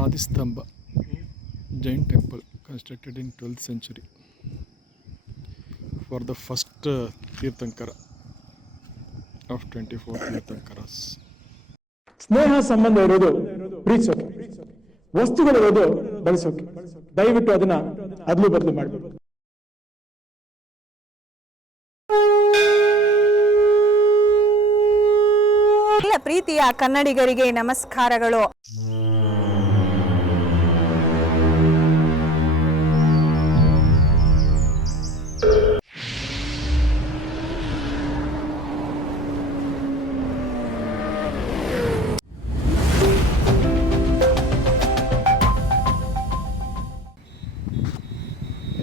Adistamba, Jain temple constructed in 12th century for the first Tirthankara of 24 Tirthankaras. ಸ್ನೇಹ ಸಂಬಂಧ ಇರೋದು ಪ್ರೀತಿಸೋಕೆ, ವಸ್ತುಗಳಿರೋದು ಬಳಸೋಕೆ. ದಯವಿಟ್ಟು ಅದನ್ನ ಅದಲು ಬದಲು ಮಾಡಬೇಕು. ಎಲ್ಲ ಪ್ರೀತಿಯ ಕನ್ನಡಿಗರಿಗೆ ನಮಸ್ಕಾರಗಳು.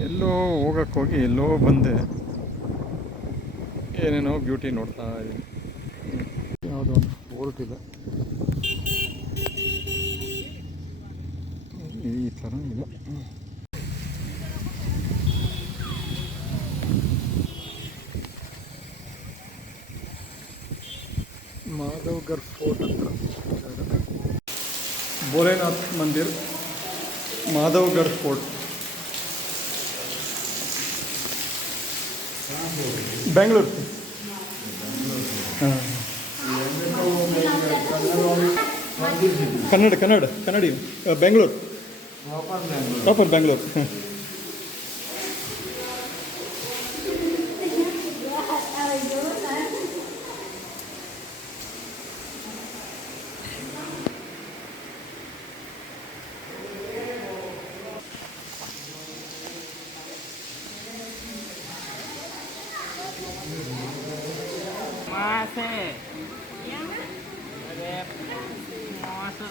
ಎಲ್ಲೋ ಹೋಗಕ್ಕೆ ಹೋಗಿ ಎಲ್ಲೋ ಬಂದೆ, ಏನೇನೋ ಬ್ಯೂಟಿ ನೋಡ್ತಾ ಇದ್ದೀನಿ. ಯಾವುದೋ ಒಂದು ಫೋರ್ಟ್ ಇದೆ, ಈ ಥರ ಇದೆ. ಮಾಧವ್ಗರ್ ಫೋರ್ಟ್ ಹತ್ರ ಭೋಲೆನಾಥ್ ಮಂದಿರ್, ಮಾಧವ್ಗರ್ ಫೋರ್ಟ್, ಬೆಂಗಳೂರು. ಕನ್ನಡಿ ಬೆಂಗಳೂರು, ಪ್ರಾಪರ್ ಬೆಂಗಳೂರು.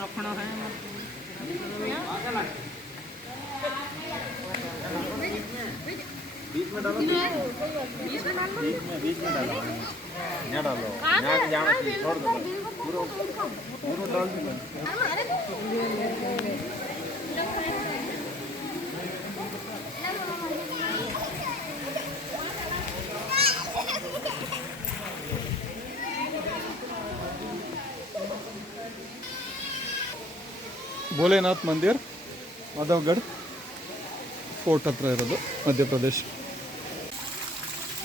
रखना है बीच में डालो, बीच में डालो, यहाँ डालो, यहाँ जाना चाहिए, छोड़ दो, पूरा डाल दो. ಭೋಲೆನಾಥ್ ಮಂದಿರ್, ಮಾಧವ್ಗಢ್ ಫೋರ್ಟ್ ಹತ್ರ ಇರೋದು, Madhya Pradesh.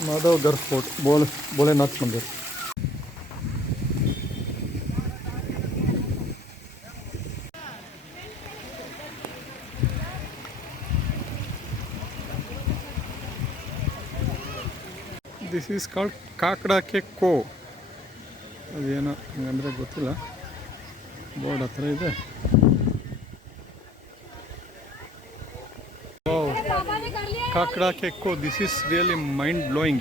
Madhavgarh fort, Bholenath Mandir. This is called ಕಾಕಡಾ ಕೆ ಕೋ. ಅದೇನೋ ಅಂದರೆ ಗೊತ್ತಿಲ್ಲ, ಬೋರ್ಡ್ ಹತ್ರ ಇದೆ. Kakra Kekko, this is really mind blowing.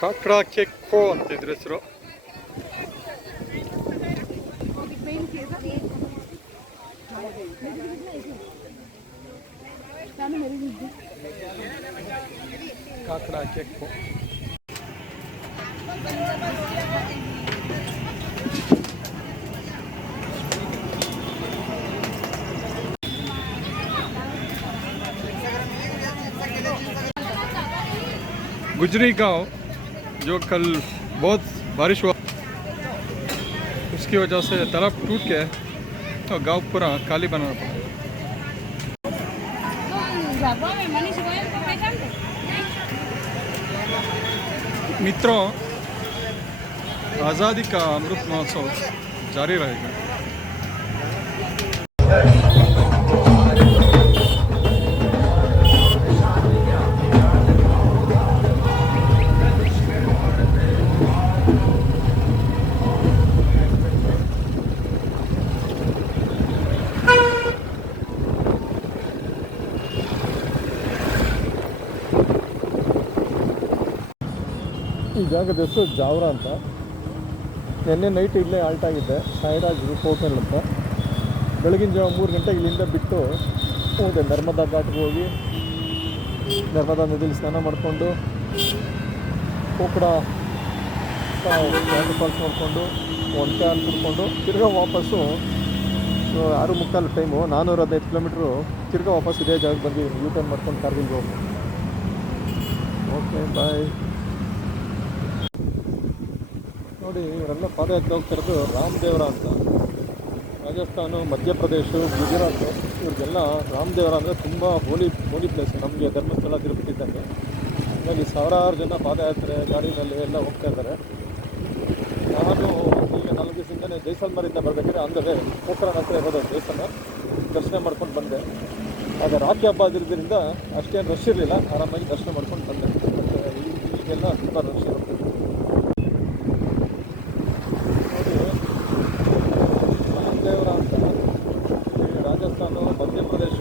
ಕಾಕಡಾ ಕೆಕ್ಕೋ ಅಂತಿದ್ರ ಹೆಸರು. ಕಾಕಡಾ ಕೆಕ್ಕೋ. गुजरी गांव जो कल बहुत बारिश हुआ, उसकी वजह से तालाब टूट गया और गांव पूरा खाली बनाना पड़ा. मित्रों, आज़ादी का अमृत महोत्सव जारी रहेगा. ಈ ಜಾಗದ ಹೆಸರು ಜಾವ್ರಾ ಅಂತ. ನಿನ್ನೆ ನೈಟ್ ಇಲ್ಲೇ ಆಲ್ಟ್ ಆಗಿದ್ದೆ, ಸೈರಾಜ್ ಹೋಟೆಲ್ ಅಂತ. ಬೆಳಗಿನ ಜಾವ 3 ಗಂಟೆಗೆ ಇಲ್ಲಿಂದ ಬಿಟ್ಟು ಹೋದೆ ನರ್ಮದಾ ಘಾಟ್ಗೆ ಹೋಗಿ ನರ್ಮದಾ ನದಿಯಲ್ಲಿ ಸ್ನಾನ ಮಾಡಿಕೊಂಡು ಕೋಕಡ ವಾಟರ್ ಫಾಲ್ಸ್ ನೋಡಿಕೊಂಡು ಒಂಟೆ ಹಾಲು ಕುಡ್ಕೊಂಡು ತಿರ್ಗಾ ವಾಪಸ್ಸು 6:45 ಟೈಮು 415 ಕಿಲೋಮೀಟ್ರು ತಿರ್ಗಾ ವಾಪಸ್ ಇದೇ ಜಾಗಕ್ಕೆ ಬಂದಿದ್ದೀನಿ. ಯೂ ಟರ್ನ್ ಮಾಡ್ಕೊಂಡು ಕಾರ್ಗಿಲ್ಗೆ ಹೋಗಿ. Okay bye. ನೋಡಿ ಇವರೆಲ್ಲ ಪಾದಯಾತ್ರೆ ಹೋಗ್ತಿರೋದು ರಾಮದೇವರ ಅಂತ. ರಾಜಸ್ಥಾನ, ಮಧ್ಯಪ್ರದೇಶ, ಗುಜರಾತ್ ಇವ್ರಿಗೆಲ್ಲ ರಾಮದೇವರ ಅಂದರೆ ತುಂಬ ಹೋಲಿ ಪ್ಲೇಸ್. ನಮಗೆ ಧರ್ಮಸ್ಥಳ ತಿರುಪತಿ ಇದ್ದಂಗೆ. ಹಾಗಾಗಿ ಸಾವಿರಾರು ಜನ ಪಾದಯಾತ್ರೆ ಗಾಡಿನಲ್ಲಿ ಎಲ್ಲ ಹೋಗ್ತಾ ಇದ್ದಾರೆ. ನಾನು ಈಗ 4 ದಿವಸದಿಂದಲೇ ಜೈಸಲ್ಮರಿಂದ ಬರಬೇಕಾದ್ರೆ ಅಂದರೆ ಪೋಖ್ರಾನ್ ಹತ್ರ ಇರೋದು ದೇವಸ್ಥಾನ ದರ್ಶನ ಮಾಡ್ಕೊಂಡು ಬಂದೆ. ಆಗ ರಾಖಿ ಹಬ್ಬ ಆಗಿರೋದ್ರಿಂದ ಅಷ್ಟೇನು ರಶ್ ಇರಲಿಲ್ಲ, ಆರಾಮಾಗಿ ದರ್ಶನ ಮಾಡ್ಕೊಂಡು ಬಂದೆ. ಮತ್ತು ಈಗೆಲ್ಲ ತುಂಬ ರಶ್ ಇರುತ್ತೆ. ರಾಮದೇವರ ಅಂತ ರಾಜಸ್ಥಾನ, ಮಧ್ಯಪ್ರದೇಶ,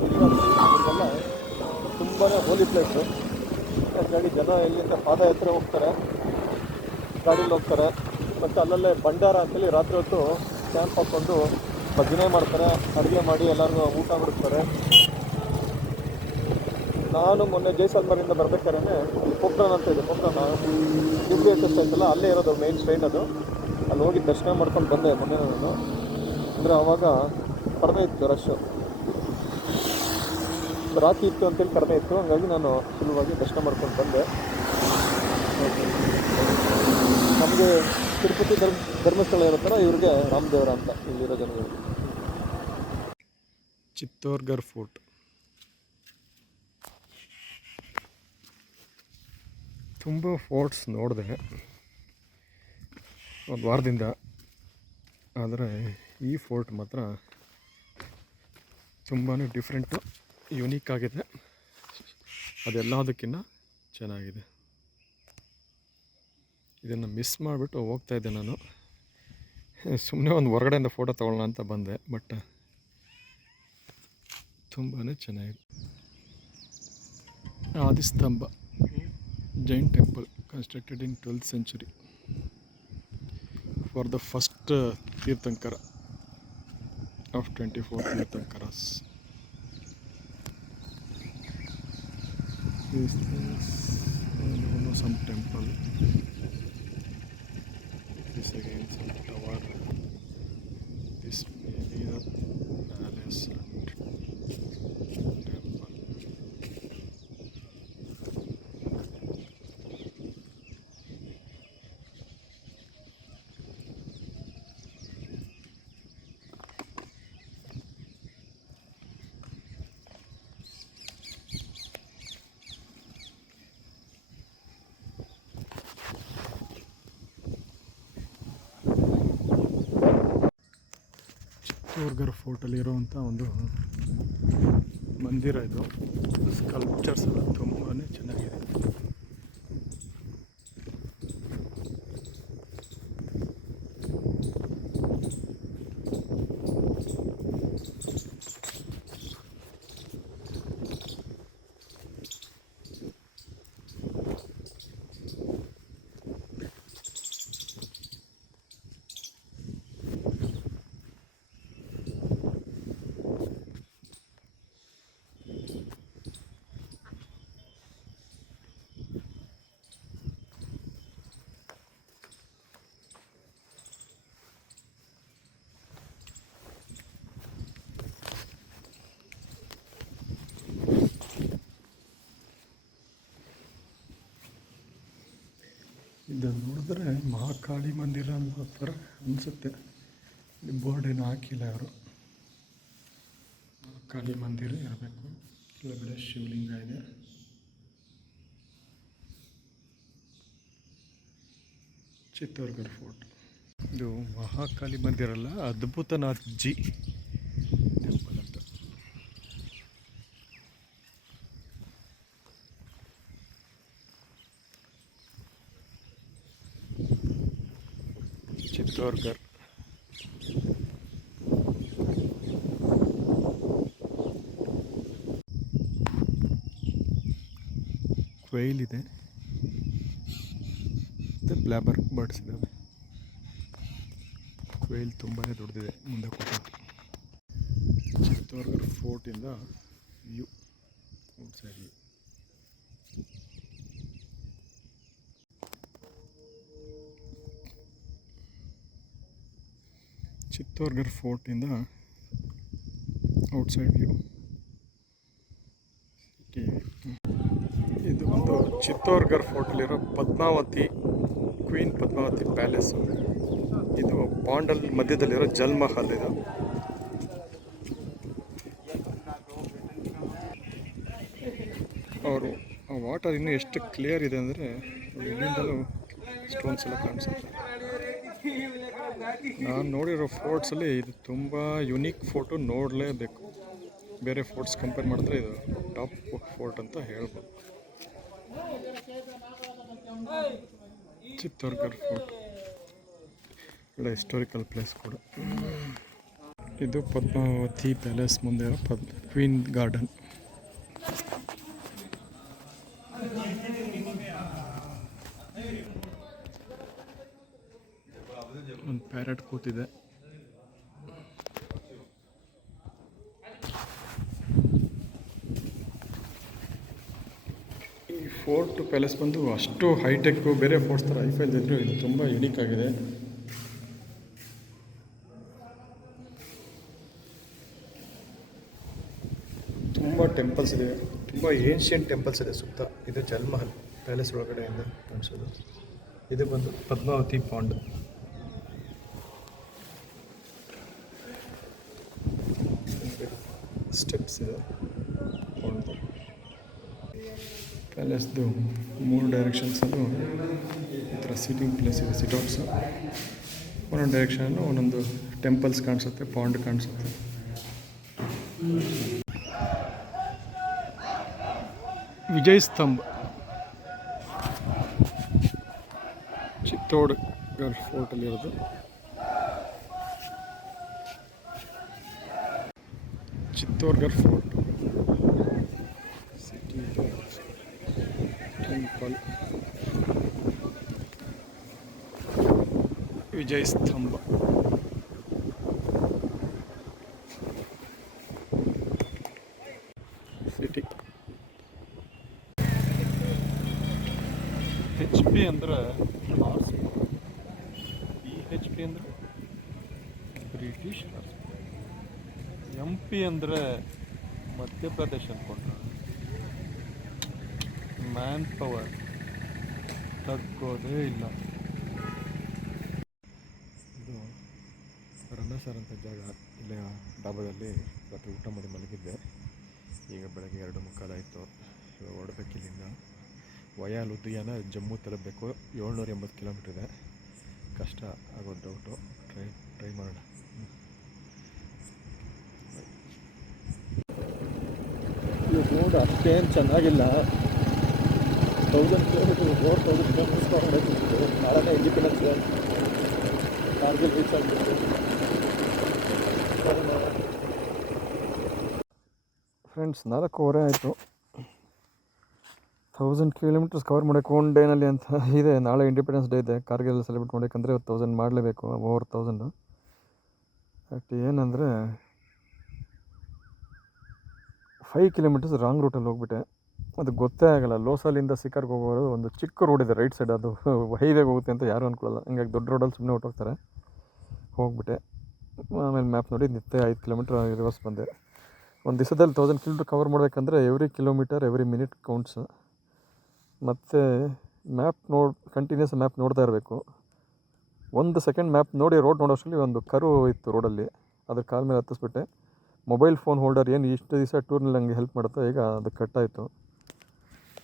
ಗುಜರಾತ್ ಇವೆಲ್ಲ ತುಂಬಾ ಹೋಲಿ ಪ್ಲೇಸು. ಹಾಗಾಗಿ ಜನ ಇಲ್ಲಿಂದ ಪಾದಯಾತ್ರೆ ಹೋಗ್ತಾರೆ, ಗಾಡೀಲಿ ಹೋಗ್ತಾರೆ. ಮತ್ತು ಅಲ್ಲಲ್ಲೇ ಭಂಡಾರ ಅಂತೇಳಿ ರಾತ್ರಿ ಹೊತ್ತು ಕ್ಯಾಂಪ್ ಹಾಕ್ಕೊಂಡು ಭಜನೆ ಮಾಡ್ತಾರೆ, ಅಡುಗೆ ಮಾಡಿ ಎಲ್ಲರಿಗೂ ಊಟ ಬಿಡಿಸ್ತಾರೆ. ನಾನು ಮೊನ್ನೆ ಜೈಸಲ್ಮರಿಂದ ಬರ್ಬೇಕಾದ್ರೆ ಇಲ್ಲಿ ಪೋಖ್ರಾನ್ ಅಂತ ಇದೆ, ಪೋಖ್ರಾನ್ WHS ಐತಲ್ಲ, ಅಲ್ಲೇ ಇರೋದು ಮೇನ್ ಸ್ಟ್ರೈಟ್ ಅದು. ಅಲ್ಲಿ ಹೋಗಿ ದರ್ಶನ ಮಾಡ್ಕೊಂಡು ಬಂದೆ ಮೊನ್ನೆ ನಾನು. ಅಂದರೆ ಆವಾಗ ಕಡಿಮೆ ಇತ್ತು ರಶ್ಶು, ರಾತ್ರಿ ಇತ್ತು ಅಂತೇಳಿ ಕಡಿಮೆ ಇತ್ತು. ಹಾಗಾಗಿ ನಾನು ಸುಲಭವಾಗಿ ದರ್ಶನ ಮಾಡ್ಕೊಂಡು ಬಂದೆ. ನಮಗೆ ತಿರುಪತಿ ಧರ್ಮಸ್ಥಳ ಇರೋ ಥರ ಇವ್ರಿಗೆ ರಾಮದೇವರ ಅಂತ ಇಲ್ಲಿರೋ ಜನಗಳು. ಚಿತ್ತೋರ್ಗರ್ ಫೋರ್ಟ್ ತುಂಬ ಫೋರ್ಟ್ಸ್ ನೋಡಿದೆ ಒಂದು ವಾರದಿಂದ, ಆದರೆ ಈ ಫೋರ್ಟ್ ಮಾತ್ರ ತುಂಬಾ ಡಿಫ್ರೆಂಟು, ಯುನೀಕ್ ಆಗಿದೆ. ಅದೆಲ್ಲದಕ್ಕಿಂತ ಚೆನ್ನಾಗಿದೆ. ಇದನ್ನು ಮಿಸ್ ಮಾಡಿಬಿಟ್ಟು ಹೋಗ್ತಾಯಿದ್ದೆ ನಾನು. ಸುಮ್ಮನೆ ಒಂದು ಹೊರಗಡೆಯಿಂದ ಫೋಟೋ ತೊಗೊಳ್ಳೋಣ ಅಂತ ಬಂದೆ, ಬಟ್ ತುಂಬಾ ಚೆನ್ನಾಗಿದೆ. ಆದಿಸ್ತಂಭ Jain temple constructed in 12th century for the first tirthankara of 24 tirthankaras. These things, some temple. This again some tower. This may be the palace and temple. ಚಿತ್ತೋರ್ಗರ್ ಫೋರ್ಟಲ್ಲಿರುವಂಥ ಒಂದು ಮಂದಿರ ಇದು. ಸ್ಕಲ್ಪ್ಚರ್ಸ್ ಎಲ್ಲ ತುಂಬಾ ಚೆನ್ನಾಗಿದೆ. ಇದು ನೋಡಿದ್ರೆ ಮಹಾಕಾಳಿ ಮಂದಿರ ಅನ್ನೋ ಥರ ಅನಿಸುತ್ತೆ. ಇಲ್ಲಿ ಬೋರ್ಡ್ ಏನು ಹಾಕಿಲ್ಲ ಅವರು. ಮಹಾಕಾಳಿ ಮಂದಿರ ಇರಬೇಕು. ಕೆಳಗಡೆ ಶಿವಲಿಂಗ ಇದೆ. ಚಿತ್ತೋರ್ಗರ್ ಫೋರ್ಟ್. ಇದು ಮಹಾಕಾಳಿ ಮಂದಿರ ಅಲ್ಲ, ಅದ್ಭುತನಾಥ್ ಜಿ ಟೆಂಪಲ್ ಅಂತ. ಚಿತ್ತೋರ್ಗರ್ ಕ್ವೈಲ್ ಇದೆ. ಮತ್ತು ಬ್ಲ್ಯಾಬರ್ ಬರ್ಡ್ಸ್ ಇದ್ದಾವೆ. ಕ್ವೇಲ್ ತುಂಬಾ ದೊಡ್ಡದಿದೆ ಮುಂದೆ ಕೂತ್ಕೊಂಡು. ಚಿತ್ತೋರ್ಗಢ ಫೋರ್ಟಿಂದ ವ್ಯೂ ಔಟ್ಸೈಡ್ ವ್ಯೂ. ಚಿತ್ತೋರ್ಗಢ ಫೋರ್ಟಿಂದ ಔಟ್ಸೈಡ್ ವ್ಯೂ. ಇದು ಒಂದು ಚಿತ್ತೋರ್ಗಢ ಫೋರ್ಟಲ್ಲಿರೋ ಪದ್ಮಾವತಿ, ಕ್ವೀನ್ ಪದ್ಮಾವತಿ ಪ್ಯಾಲೇಸು. ಇದು ಪಾಂಡಲ್ ಮಧ್ಯದಲ್ಲಿರೋ ಜಲ್ ಮಹಲ್. ಇದು ಅವರು ಆ ವಾಟರ್ ಇನ್ನೂ ಎಷ್ಟು ಕ್ಲಿಯರ್ ಇದೆ ಅಂದರೆ ಇಲ್ಲಿಂದಲೂ ಸ್ಟೋನ್ಸ್ ಎಲ್ಲ ಕಾಣಿಸುತ್ತೆ. ನಾನು ನೋಡಿರೋ ಫೋರ್ಟ್ಸಲ್ಲಿ ಇದು ತುಂಬ ಯುನೀಕ್ ಫೋರ್ಟು, ನೋಡಲೇಬೇಕು. ಬೇರೆ ಫೋರ್ಟ್ಸ್ ಕಂಪೇರ್ ಮಾಡಿದ್ರೆ ಇದು ಟಾಪ್ ಫೋರ್ಟ್ ಅಂತ ಹೇಳ್ಬೋದು. ಚಿತ್ತೋರ್ಗಢ ಫೋರ್ಟ್ ಒಳ್ಳೆ ಹಿಸ್ಟಾರಿಕಲ್ ಪ್ಲೇಸ್ ಕೂಡ. ಇದು ಪದ್ಮಾವತಿ ಪ್ಯಾಲೇಸ್ ಮುಂದೆ ಇರೋ ಕ್ವೀನ್ ಗಾರ್ಡನ್. ಒಂದು ಪ್ಯಾರೆಟ್ ಕೂತಿದೆ. ಈ ಫೋರ್ಟ್ ಪ್ಯಾಲೇಸ್ ಬಂದು ಅಷ್ಟು ಹೈಟೆಕ್ಕು, ಬೇರೆ ಫೋರ್ಟ್ಸ್ ಥರ ಐಫೈಲ್ ಇದ್ದರೂ ಇದು ತುಂಬ ಯುನೀಕ್ ಆಗಿದೆ. ತುಂಬ ಟೆಂಪಲ್ಸ್ ಇದೆ, ತುಂಬ ಏನ್ಷಿಯಂಟ್ ಟೆಂಪಲ್ಸ್ ಇದೆ ಸುತ್ತ. ಇದು ಜಲ್ಮಹಲ್ ಪ್ಯಾಲೇಸ್ ಒಳಗಡೆಯಿಂದ ಕಾಣಿಸೋದು. ಇದು ಬಂದು ಪದ್ಮಾವತಿ ಪಾಂಡ್. ಸ್ಟೆಪ್ಸ್ ಇದೆ ಪಾಂಡ್. ಪ್ಯಾಲೇಸ್ದು 3 ಡೈರೆಕ್ಷನ್ಸಲ್ಲೂ ಈ ಥರ ಸೀಟಿಂಗ್ ಪ್ಲೇಸ್ ಇದೆ, ಸಿಟ್ಔಟ್ಸು. ಒಂದೊಂದು ಡೈರೆಕ್ಷನಲ್ಲೂ ಒಂದೊಂದು ಟೆಂಪಲ್ಸ್ ಕಾಣಿಸುತ್ತೆ, ಪಾಂಡ್ ಕಾಣಿಸುತ್ತೆ. ವಿಜಯ್ ಸ್ತಂಭ, ಚಿತ್ತೋರ್ಗಢ ಫೋರ್ಟಲ್ಲಿರೋದು. ಚಿತ್ತೋರ್ಗಢ ಫೋರ್ಟ್, ಸಿಟಿ ಟೆಂಪಲ್, ವಿಜಯ್ ಸ್ತಂಭ. ಸಿಟಿ HP ಅಂದರೆ ಹಾರ್ಸ್, BHP ಅಂದರೆ ಬ್ರಿಟಿಷ್ ಹಾರ್ಸ್, MP ಅಂದರೆ ಮಧ್ಯಪ್ರದೇಶ ಅಂದ್ಕೊಂಡ್ರೆ. ಮ್ಯಾನ್ ಪವರ್ ತಗ್ಗೋದೇ ಇಲ್ಲ. ಇದು ರಣಸರ್ ಅಂತ ಜಾಗ. ಇಲ್ಲೇ ಡಾಬಾದಲ್ಲಿ ರಾತ್ರಿ ಊಟ ಮಾಡಿ ಮಲಗಿದ್ದೆ. ಈಗ ಬೆಳಗ್ಗೆ 2:15 ಆಯಿತು. ಇವಾಗ ಹೊರಡ್ಬೇಕು ಇಲ್ಲಿಂದ. ವಯಾ ಲುಧಿಯಾನ ಜಮ್ಮು ತಲುಪಬೇಕು. 780 ಕಿಲೋಮೀಟ್ರ್ ಇದೆ. ಕಷ್ಟ ಆಗೋದು ಡೌಟು. ಟ್ರೈ ಮಾಡೋಣ. ಈ ರೋಡ್ ಅಷ್ಟೇನು ಚೆನ್ನಾಗಿಲ್ಲ. 1000 ಕಿಲೋಮೀಟ್ರ್ ರೋಡ್, 1000 ಕಿಲೋಮೀಟರ್ಸ್ ಹೊರಡೋದು. ನಾಳೆ ಇಂಡಿಪೆಂಡೆನ್ಸ್ ಡೇ, ಕಾರ್ಗಿಲ್ ರೀಚ್ ಆಗಬೇಕು. ಫ್ರೆಂಡ್ಸ್ 4:15 ಆಯಿತು. 1000 ಕಿಲೋಮೀಟರ್ಸ್ ಕವರ್ ಮಾಡೋಕ್ಕೆ 1 ಡೇನಲ್ಲಿ ಅಂತ ಇದೆ. ನಾಳೆ ಇಂಡಿಪೆಂಡೆನ್ಸ್ ಡೇ ಇದೆ. ಕಾರ್ಗಿಲ್ ಸೆಲೆಬ್ರೇಟ್ ಮಾಡೋಕ್ಕಂದರೆ 1000 ಮಾಡಲೇಬೇಕು, ಓವರ್ 1000. ಬಟ್ ಏನಂದರೆ 5 ಕಿಲೋಮೀಟರ್ಸ್ ರಾಂಗ್ ರೂಟಲ್ಲಿ ಹೋಗ್ಬಿಟ್ಟೆ. ಅದು ಗೊತ್ತೇ ಆಗಲ್ಲ. ಲೋಸಲಿಂದ ಸಿಕಾರ್ಗೆ ಹೋಗೋದು ಒಂದು ಚಿಕ್ಕ ರೋಡ್ ಇದೆ ರೈಟ್ ಸೈಡ್, ಅದು ಹೈವೇಗೆ ಹೋಗುತ್ತೆ ಅಂತ ಯಾರೂ ಅಂದ್ಕೊಳ್ಳಲ್ಲ. ಹಿಂಗಾಗಿ ದೊಡ್ಡ ರೋಡಲ್ಲಿ ಸುಮ್ಮನೆ ಹೊಟ್ಟೋಗ್ತಾರೆ. ಹೋಗ್ಬಿಟ್ಟೆ. ಆಮೇಲೆ ಮ್ಯಾಪ್ ನೋಡಿ ನಿತ್ಯ 5 ಕಿಲೋಮೀಟ್ರ್ ರಿವರ್ಸ್ ಬಂದೆ. ಒಂದು ದಿವಸದಲ್ಲಿ 1000 ಕಿಲೋಮೀಟ್ರ್ ಕವರ್ ಮಾಡಬೇಕಂದ್ರೆ every kilometre every minute counts. ಮತ್ತು ಕಂಟಿನ್ಯೂಸ್ ಮ್ಯಾಪ್ ನೋಡ್ತಾ ಇರಬೇಕು. 1 ಸೆಕೆಂಡ್ ಮ್ಯಾಪ್ ನೋಡಿ ರೋಡ್ ನೋಡೋಷ್ಟರಲ್ಲಿ ಒಂದು ಕರು ಇತ್ತು ರೋಡಲ್ಲಿ. ಅದ್ರ ಕಾಲ ಮೇಲೆ ಹತ್ತಿಸ್ಬಿಟ್ಟೆ. ಮೊಬೈಲ್ ಫೋನ್ ಹೋಲ್ಡರ್ ಏನು ಇಷ್ಟು ದಿವಸ ಟೂರ್ನಲ್ಲಿ ನನಗೆ ಹೆಲ್ಪ್ ಮಾಡುತ್ತೋ, ಈಗ ಅದು ಕಟ್ಟಾಯಿತು.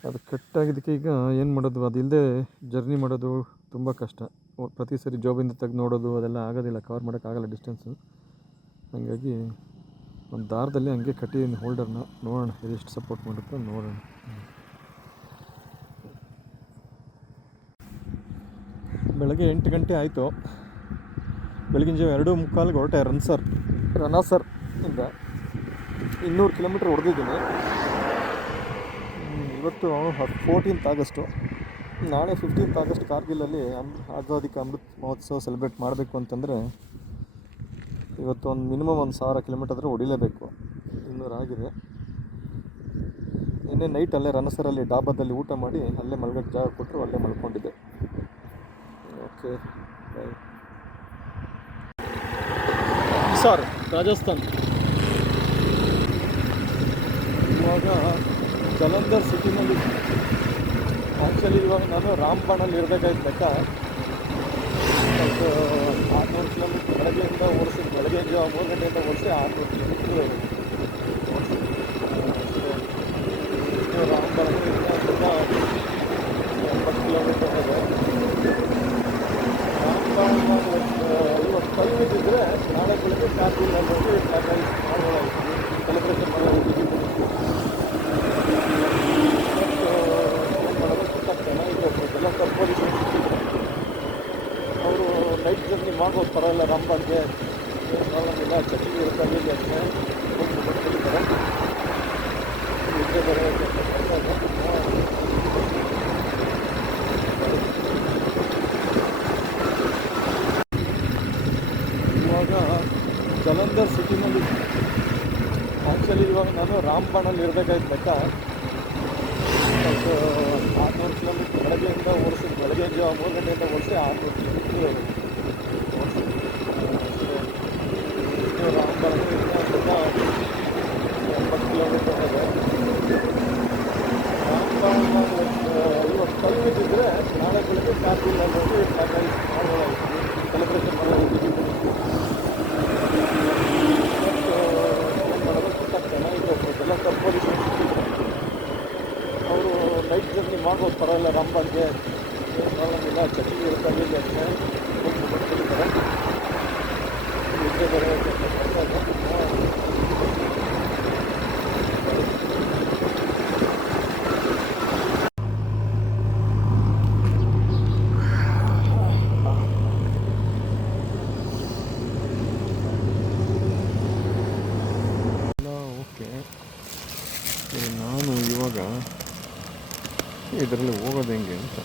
ಅದು ಕಟ್ಟಾಗಿದ್ದಕ್ಕೆ ಈಗ ಏನು ಮಾಡೋದು, ಅದು ಇಲ್ಲದೆ ಜರ್ನಿ ಮಾಡೋದು ತುಂಬ ಕಷ್ಟ. ಪ್ರತಿ ಸರಿ ಜಾಬಿಂದ ತೆಗೆದು ನೋಡೋದು ಅದೆಲ್ಲ ಆಗೋದಿಲ್ಲ, ಕವರ್ ಮಾಡೋಕ್ಕಾಗಲ್ಲ ಡಿಸ್ಟೆನ್ಸು. ಹಾಗಾಗಿ ಒಂದು ದಾರದಲ್ಲಿ ಹಂಗೆ ಕಟ್ಟಿದ್ದೀನಿ ಹೋಲ್ಡರ್ನ. ನೋಡೋಣ ಎಷ್ಟು ಸಪೋರ್ಟ್ ಮಾಡುತ್ತೋ ನೋಡೋಣ. ಬೆಳಗ್ಗೆ 8 ಗಂಟೆ ಆಯಿತು. ಬೆಳಗಿನ ಜಾವ 2:45 ಹೊರಟೆ ರಣಸರ್ ಇಂದ 200 ಕಿಲೋಮೀಟ್ರ್ ಹೊಡೆದಿದ್ದೀನಿ. ಇವತ್ತು 14th ಆಗಸ್ಟು. ನಾಳೆ 15th ಆಗಸ್ಟ್ ಕಾರ್ಗಿಲಲ್ಲಿ ಆಜಾದಿ ಕಾ ಅಮೃತ್ ಮಹೋತ್ಸವ ಸೆಲೆಬ್ರೇಟ್ ಮಾಡಬೇಕು ಅಂತಂದರೆ ಇವತ್ತು ಒಂದು ಮಿನಿಮಮ್ 1000 ಕಿಲೋಮೀಟರ್ ಆದರೆ ಹೊಡಿಲೇಬೇಕು. 200 ಆಗಿದೆ. ನಿನ್ನೆ ನೈಟ್ ಅಲ್ಲೇ ರನಸರಲ್ಲಿ ಡಾಬಾದಲ್ಲಿ ಊಟ ಮಾಡಿ ಅಲ್ಲೇ ಮಲ್ಗಕ್ಕೆ ಜಾಗ ಕೊಟ್ಟರು, ಅಲ್ಲೇ ಮಲ್ಕೊಂಡಿದ್ದೆ. Okay bye. ಸರ್ ರಾಜಸ್ಥಾನ್ ಇವಾಗ ಜಲಂಧರ್ ಸಿಟಿನಲ್ಲಿ ಆ್ಯಕ್ಚುಲಿ ಇವಾಗ ನಾನು ರಾಮ್ಬಾಣಲ್ಲಿ ಇರಬೇಕಾಯ್ತು ಲೆಕ್ಕ. ಬಟ್ 600 ಕಿಲೋಮೀಟ್ರ್ ಬೆಳಗ್ಗೆಯಿಂದ ಓಡಿಸಿ, ಬೆಳಗ್ಗೆ 3 ಗಂಟೆಯಿಂದ ಓಡಿಸಿ 600 ಕಿಲೋಮೀಟ್ರ್ ರಾಮ್ಬಾಣದಿಂದ 80 ಕಿಲೋಮೀಟರ್ ಇದೆ. ರಾಮ್ಬಾಣ ಇವತ್ತು ಟೈಮ್ ಇದ್ದಿದ್ರೆ ನಾಳೆ ಬೆಳಗ್ಗೆ ಕಾರ್ಗಿಲಲ್ಲಿ ಹೋಗಿ ಸೆಲೆಬ್ರೇಷನ್ ಮಾಡೋದು. ಪೊಲೀಸ್ ಅವರು ನೈಟ್ ಜರ್ನಿ ಮಾಡ್ಬೋದು, ಪರವಾಗಿಲ್ಲ. ರಾಮ್ಬಾಣ್ಗೆ ಏನು ಪ್ರಾಬ್ಲಮ್ ಇಲ್ಲ, ಚೆಕಿಂಗ್ ಇರುತ್ತೆ ಅಲ್ಲಿ ಅಷ್ಟೇ. ನಿದ್ದೆ ಬರೋಕ್ಕೆ ಇವಾಗ ಜಲಂಧರ್ ಸಿಟಿನಲ್ಲಿ ಆ್ಯಕ್ಚುಲಿ ಇವಾಗ ನಾನು ರಾಮ್ಬಾಣಲ್ಲಿ ಇರಬೇಕಾಯ್ತು ಲೆಕ್ಕ. ಬಟ್ 600 ಕಿಲೋಮೀಟ್ರ್ ಬೆಳಗ್ಗೆಯಿಂದ ಓಡಿಸಿ, ಬೆಳಗ್ಗೆ 3 ಗಂಟೆಯಿಂದ ಓಡಿಸಿ 600 ಕಿಲೋಮೀಟ್ರ್ ರಾಮ್ಬಾಣದಿಂದ 80 ಕಿಲೋಮೀಟರ್ ಇದೆ. ರಾಮ್ಬಾಣ ಇವತ್ತು ಟೈಮ್ ಇದ್ದಿದ್ರೆ ನಾಳೆ ಬೆಳಗ್ಗೆ ಕಾರ್ಗಿಲಲ್ಲಿ ಹೋಗಿ ಮಾಡ್ಬೋದು, ಸೆಲೆಬ್ರೇಷನ್ ಮಾಡೋದು. ಚೆನ್ನಾಗಿದೆ. ಪೊಲೀಸ್ ಅವರು ನೈಟ್ ಜರ್ನಿ ಮಾಡ್ಬೋದು, ಪರವಾಗಿಲ್ಲ. ರಾಮ್ಬಾಣ್ಗೆ ಏನು ಪ್ರಾಬ್ಲಮ್ ಇಲ್ಲ, ಚೆಕಿಂಗ್ ಇರುತ್ತೆ ಅಲ್ಲಿ ಅಷ್ಟೇ. ನಿದ್ದೆ ಬರೋಕ್ಕೆ ಓಕೆ. ನಾನು ಇವಾಗ ಇದರಲ್ಲಿ ಹೋಗೋದು ಹೆಂಗೆ ಅಂತ